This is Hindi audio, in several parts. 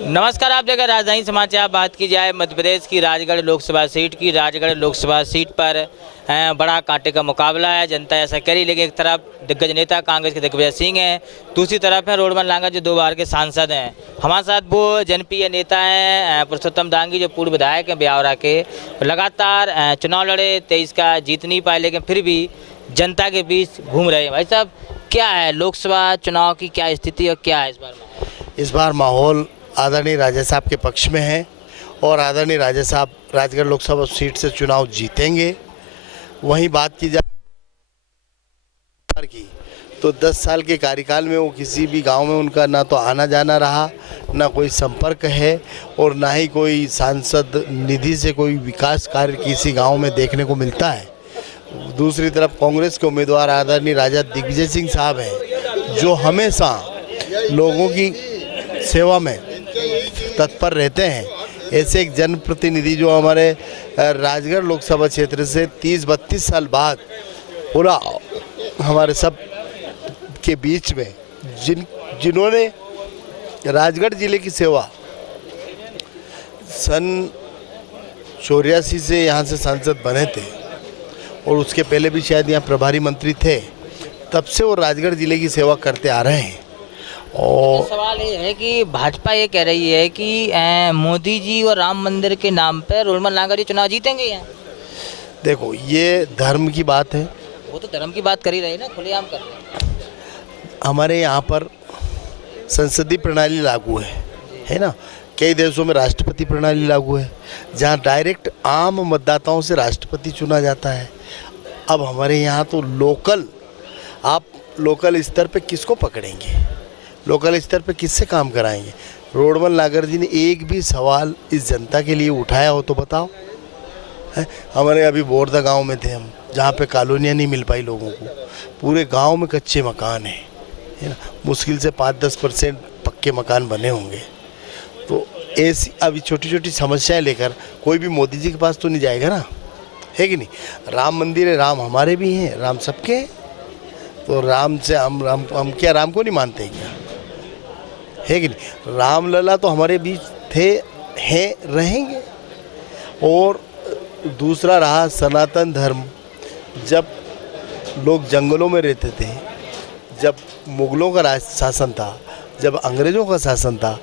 नमस्कार, आप देखिए राजधानी समाचार। बात की जाए मध्य प्रदेश की राजगढ़ लोकसभा सीट की। राजगढ़ लोकसभा सीट पर बड़ा कांटे का मुकाबला है, जनता ऐसा करी। लेकिन एक तरफ दिग्गज नेता कांग्रेस के दिग्विजय सिंह हैं, दूसरी तरफ है रोडमल लांघा जो 2 बार के सांसद हैं। हमारे साथ वो जनप्रिय नेता हैं पुरुषोत्तम डांगी जो पूर्व विधायक हैं ब्यावरा के। लगातार चुनाव लड़े, 23 का जीत नहीं पाए, लेकिन फिर भी जनता के बीच घूम रहे हैं। भाई साहब, क्या है लोकसभा चुनाव की क्या स्थिति और क्या है इस बार में? इस बार माहौल आदरणीय राजा साहब के पक्ष में है और आदरणीय राजा साहब राजगढ़ लोकसभा सीट से चुनाव जीतेंगे। वहीं बात की जाए की तो 10 साल के कार्यकाल में वो किसी भी गांव में उनका ना तो आना जाना रहा, ना कोई संपर्क है और ना ही कोई सांसद निधि से कोई विकास कार्य किसी गांव में देखने को मिलता है। दूसरी तरफ कांग्रेस के उम्मीदवार आदरणीय राजा दिग्विजय सिंह साहब हैं जो हमेशा लोगों की सेवा में तत्पर रहते हैं। ऐसे एक जनप्रतिनिधि जो हमारे राजगढ़ लोकसभा क्षेत्र से 30-32 साल बाद पूरा हमारे सब के बीच में जिन्होंने राजगढ़ जिले की सेवा सन 84 से यहाँ से सांसद बने थे और उसके पहले भी शायद यहाँ प्रभारी मंत्री थे, तब से वो राजगढ़ जिले की सेवा करते आ रहे हैं। और सवाल ये है कि भाजपा ये कह रही है कि मोदी जी और राम मंदिर के नाम पर रोडमल लांघा जी चुनाव जीतेंगे यहाँ। देखो, ये धर्म की बात है। वो तो धर्म की बात कर ही रहे हैं ना, खुलेआम कर रहे हैं। हमारे यहाँ पर संसदीय प्रणाली लागू है ना। कई देशों में राष्ट्रपति प्रणाली लागू है जहाँ डायरेक्ट आम मतदाताओं से राष्ट्रपति चुना जाता है। अब हमारे यहाँ तो आप लोकल स्तर पे किसको पकड़ेंगे, लोकल स्तर पे किससे काम कराएंगे? रोडमल नागर जी ने एक भी सवाल इस जनता के लिए उठाया हो तो बताओ। हमारे अभी बोरदा गांव में थे हम, जहाँ पे कॉलोनियाँ नहीं मिल पाई लोगों को। पूरे गांव में कच्चे मकान है ना, मुश्किल से 5-10% पक्के मकान बने होंगे। तो ऐसी अभी छोटी छोटी समस्याएं लेकर कोई भी मोदी जी के पास तो नहीं जाएगा ना, है कि नहीं? राम मंदिर है, राम हमारे भी हैं, राम सबके हैं। तो राम से हम क्या राम को नहीं मानते क्या, है कि नहीं? रामलला तो हमारे बीच थे, हैं, रहेंगे। और दूसरा रहा सनातन धर्म। जब लोग जंगलों में रहते थे, जब मुगलों का शासन था, जब अंग्रेज़ों का शासन था,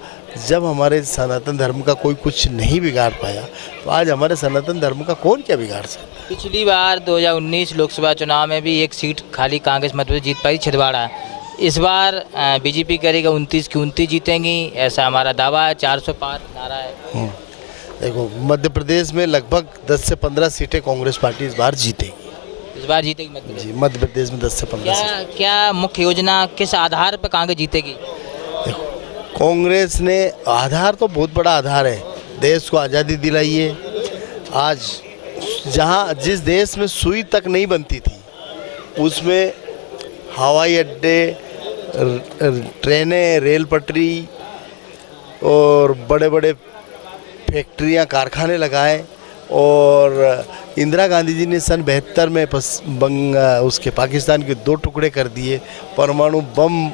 जब हमारे सनातन धर्म का कोई कुछ नहीं बिगाड़ पाया, तो आज हमारे सनातन धर्म का कौन क्या बिगाड़ सकता है? पिछली बार 2019 लोकसभा चुनाव में भी एक सीट खाली कांग्रेस मध्य प्रदेश जीत पाई, छिंदवाड़ा। इस बार बीजेपी करेगा 29 की 29 जीतेंगी, ऐसा हमारा दावा है। 400 पार नारा है। देखो, मध्य प्रदेश में लगभग 10 से 15 सीटें कांग्रेस पार्टी इस बार जीतेगी। इस बार जीतेगी मध्य प्रदेश? जी, मध्य प्रदेश में 10 से 15 सीटें। क्या मुख्य योजना किस आधार पर कांग्रेस जीतेगी? देखो, कांग्रेस ने आधार तो बहुत बड़ा आधार है, देश को आज़ादी दिलाई है। आज जिस देश में सुई तक नहीं बनती थी, उसमें हवाई अड्डे, ट्रेनें, रेल पटरी और बड़े बड़े फैक्ट्रियां, कारखाने लगाए। और इंदिरा गांधी जी ने सन 72 में उसके पाकिस्तान के 2 टुकड़े कर दिए, परमाणु बम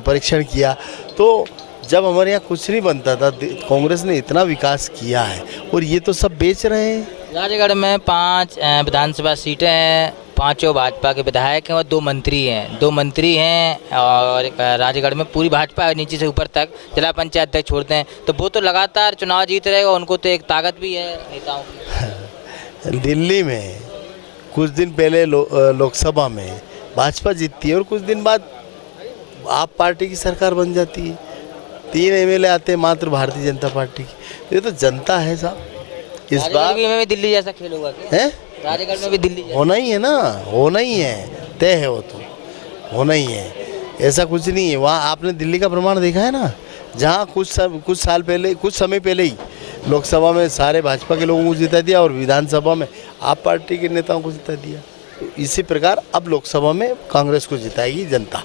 परीक्षण किया। तो जब हमारे यहाँ कुछ नहीं बनता था, कांग्रेस ने इतना विकास किया है और ये तो सब बेच रहे हैं। राजगढ़ में 5 विधानसभा सीटें हैं, 5 भाजपा के विधायक हैं और 2 मंत्री हैं और राजगढ़ में पूरी भाजपा है, नीचे से ऊपर तक जिला पंचायत अध्यक्ष छोड़ते हैं। तो वो तो लगातार चुनाव जीत रहे और उनको तो एक ताकत भी है नेताओं की। दिल्ली में कुछ दिन पहले लोकसभा में भाजपा जीतती है और कुछ दिन बाद आप पार्टी की सरकार बन जाती है। 3 MLA आते हैं मात्र भारतीय जनता पार्टी की। ये तो जनता है साहब। इस बार में भी दिल्ली जैसा खेल होगा क्या? राजगढ़ में भी दिल्ली होना ही है ना, होना ही है, तय है, वो तो होना ही है। ऐसा कुछ नहीं है। वहाँ आपने दिल्ली का प्रमाण देखा है ना, जहाँ कुछ समय पहले ही लोकसभा में सारे भाजपा के लोगों को जिता दिया और विधानसभा में आप पार्टी के नेताओं को जिता दिया। तो इसी प्रकार अब लोकसभा में कांग्रेस को जिताएगी जनता।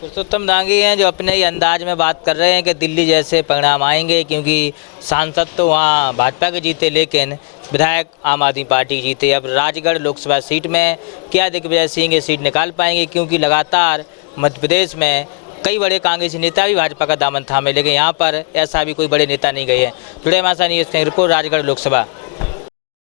पुरुषोत्तम डांगी हैं जो अपने ही अंदाज में बात कर रहे हैं कि दिल्ली जैसे परिणाम आएंगे, क्योंकि सांसद तो वहाँ भाजपा के जीते लेकिन विधायक आम आदमी पार्टी जीते। अब राजगढ़ लोकसभा सीट में क्या दिग्विजय सिंह ये सीट निकाल पाएंगे, क्योंकि लगातार मध्य प्रदेश में कई बड़े कांग्रेसी नेता भी भाजपा का दामन थामे, लेकिन यहाँ पर ऐसा भी कोई बड़े नेता नहीं गए हैं। जुड़े हमारे साथ न्यूज़ रिपोर्ट राजगढ़ लोकसभा।